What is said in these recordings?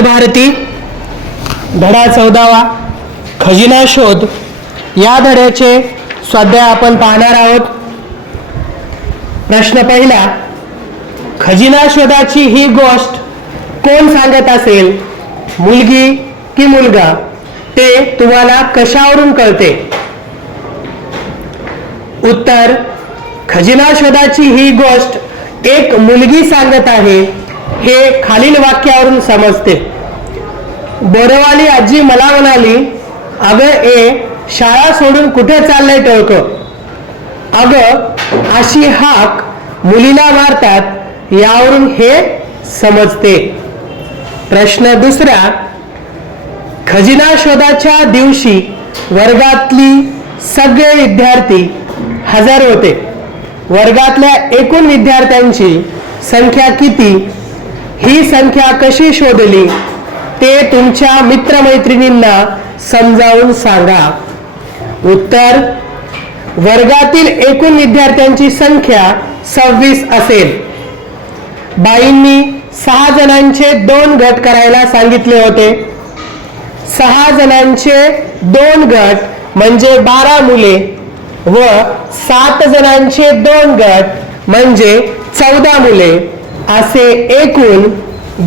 बालभारती धडा चौदावा. खजिना शोध. या धड्याचे स्वाध्याय आपण पाहणार आहोत. प्रश्न पहिला. खजिना शोधाची ही गोष्ट कोण सांगत असेल? मुलगी की मुलगा? ते तुम्हाला कशावरून कळते? उत्तर. खजिना शोधाची ही गोष्ट एक मुलगी सांगत आहे. हे खालील वाक्यावरून समजते. बोरवाली आजी मला म्हणाली अगं ए शाळा सोडून कुठे चाललंय टळक? अगं अशी हाक मुलीला मारतात यावरून हे समजते. प्रश्न दुसरा खजिना शोधाच्या दिवशी वर्गातली सगळे विद्यार्थी हजर होते. वर्गातल्या एकूण विद्यार्थ्यांची संख्या किती ही संख्या कशी शोधली ते तुमच्या मित्रमैत्रिणींना समजावून सांगा. उत्तर वर्गातील एकूण विद्यार्थ्यांची संख्या सव्वीस असेल. बाईंनी सहा जणांचे दोन गट करायला सांगितले होते. सहा जणांचे दोन गट म्हणजे बारा मुले व सात जणांचे दोन गट म्हणजे चौदा मुले. असे एकूण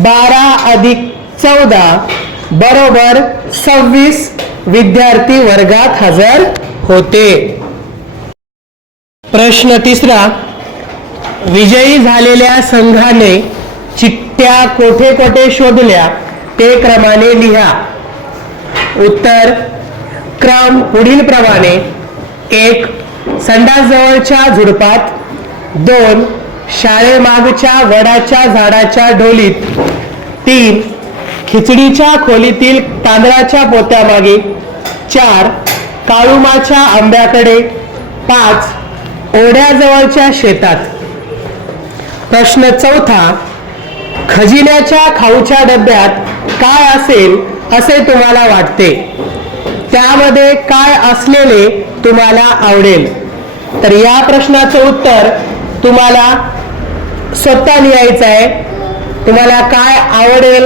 बारा अधिक चौदा बरोबर सव्वीस विद्यार्थी वर्गात हजर होते. प्रश्न तिसरा विजयी झालेल्या संघाने चिठ्ठ्या कोठे कोठे शोधल्या ते क्रमाने लिहा. उत्तर क्रम पुढील प्रमाणे एक संडासजवळच्या झुडपात दोन शाळेमागच्या वडाच्या झाडाच्या ढोलीत तीन खिचडीच्या खोलीतील तांदळाच्या पोत्यामागे चार काळुमाच्या आंब्याकडे पाच ओढ्याजवळच्या शेतात. प्रश्न चौथा खजिन्याच्या खाऊच्या डब्यात काय असेल असे तुम्हाला वाटते? त्यामध्ये काय असलेले तुम्हाला आवडेल? तर या प्रश्नाचं उत्तर तुम्हाला स्वतः लिहायचं आहे तुम्हाला काय आवडेल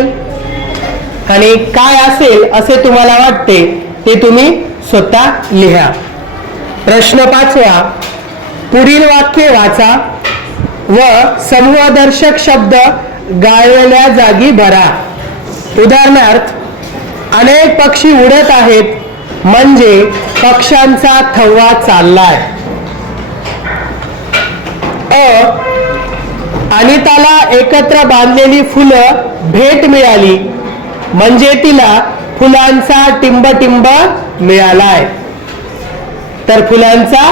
आणि काय असेल असे तुम्हाला वाटते ते तुम्ही स्वतः लिहा. प्रश्न पाचवा पुढील वाक्य वाचा व समूहदर्शक शब्द गाळलेल्या जागी भरा. उदाहरणार्थ अनेक पक्षी उडत आहेत म्हणजे पक्ष्यांचा थवा चाललाय. अ अनिताला एकत्र बांधलेली फुलं भेट मिळाली. म्हणजे तिला फुलांचा टिंबटिंब मिळालाय. तर फुलांचा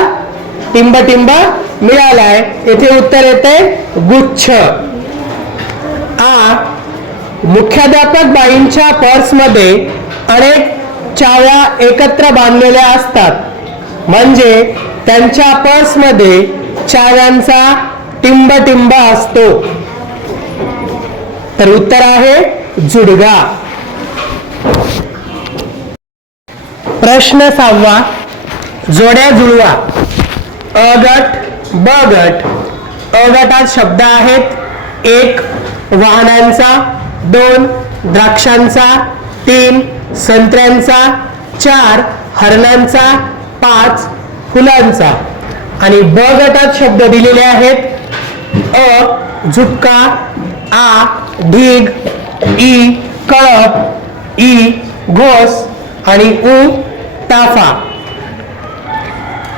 टिंबटिंब मिळालाय. येथे उत्तर येते गुच्छ. आ मुख्याध्यापक बाईंच्या पर्समध्ये अनेक चाव्या एकत्र बांधलेल्या असतात. म्हणजे त्यांच्या पर्समध्ये चाव्यांचा टिंब टिंब असतो. तर उत्तर आहे जुडगा. प्रश्न सहावा जोड्या जुळवा. अ गट ब गट. अ गटात शब्द आहेत. एक वाहनांचा. दोन द्राक्षांचा. तीन संत्र्यांचा. चार हरणांचा. पाच फुलांचा. आणि ब गटात शब्द दिलेले आहेत. अ झुपका आ ढीग ई कळप ई घोस आणि उ ताफा.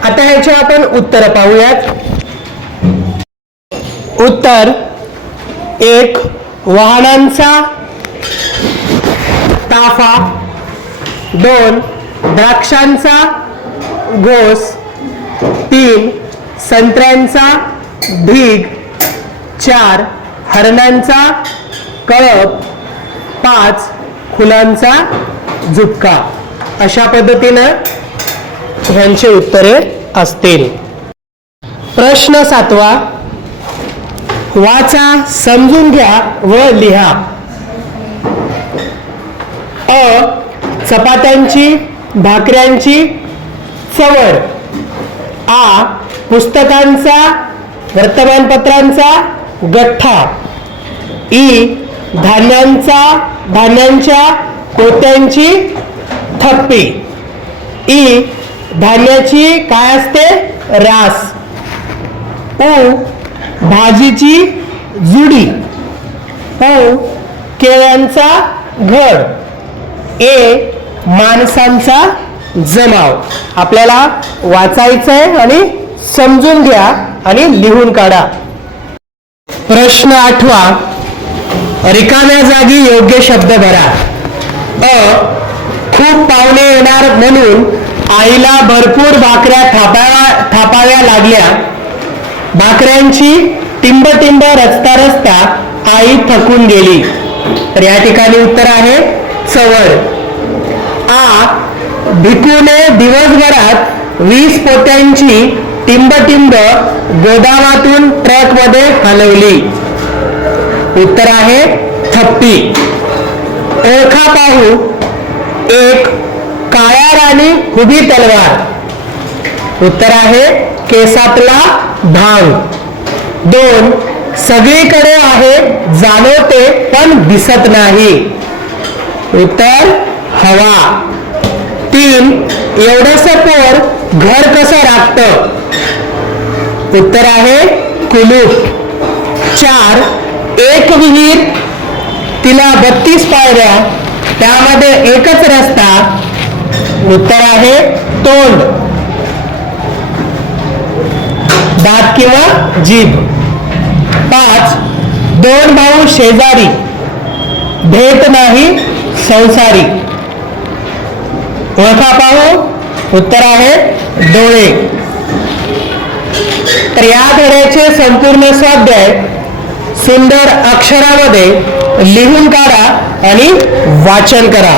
आता ह्याचे आपण उत्तर पाहूयात. उत्तर एक वाहनांचा ताफा. दोन द्राक्षांचा घोस. तीन संत्र्यांचा ढीग. चार हरणांचा कळप. पाच खुलांचा झुपका अशा पद्धतीनं ह्यांचे उत्तरे असतील. प्रश्न सातवा. वाचा समजून घ्या व लिहा. अ चपात्यांची भाकऱ्यांची चवड. आ पुस्तकांचा वर्तमानपत्रांचा गठ्ठा. ई धान्यांचा धान्यांच्या कोत्यांची थप्पी. ई धान्याची काय असते? रास. उ भाजीची जुडी. उ केळ्यांचा घड. ए माणसांचा जमाव. आपल्याला वाचायचंय आणि समजून घ्या आणि लिहून काढा. प्रश्न आठवा. रिकाम्या जागी योग्य शब्द भरा अ खूप पाहुणे येणार म्हणून आईला भरपूर भाकऱ्या थापाव्या थापाव्या लागल्या. भाकऱ्यांची टिंब टिंब रचता रचता आई थकून गेली. तर या ठिकाणी उत्तर आहे चवळ. आ भिकूने दिवसभरात वीस पोत्यांची टिंब टिंब गोदामातून ट्रकमध्ये हलवली. उत्तर आहे थप्पी. ओळखा पाहू. एक काळ्या राणी हुबी तलवार. उत्तर आहे केसातला भांग. दोन सगळीकडे आहे जाणवते पण दिसत नाही. उत्तर हवा. तीन एवढस पोर घर कसं राखत? उत्तर आहे कुलूप. चार एक विहीर तिला बत्तीस पायऱ्या त्यामध्ये एकच रस्ता. उत्तर आहे तोंड. दात किंवा जीभ. पाच दोन भाऊ शेजारी. भेट नाही संसारी. ओळखा पाहू. उत्तर आहे डोळे तर या धड्याचे संपूर्ण स्वाध्याय सुंदर अक्षरामध्ये लिहून काढा आणि वाचन करा.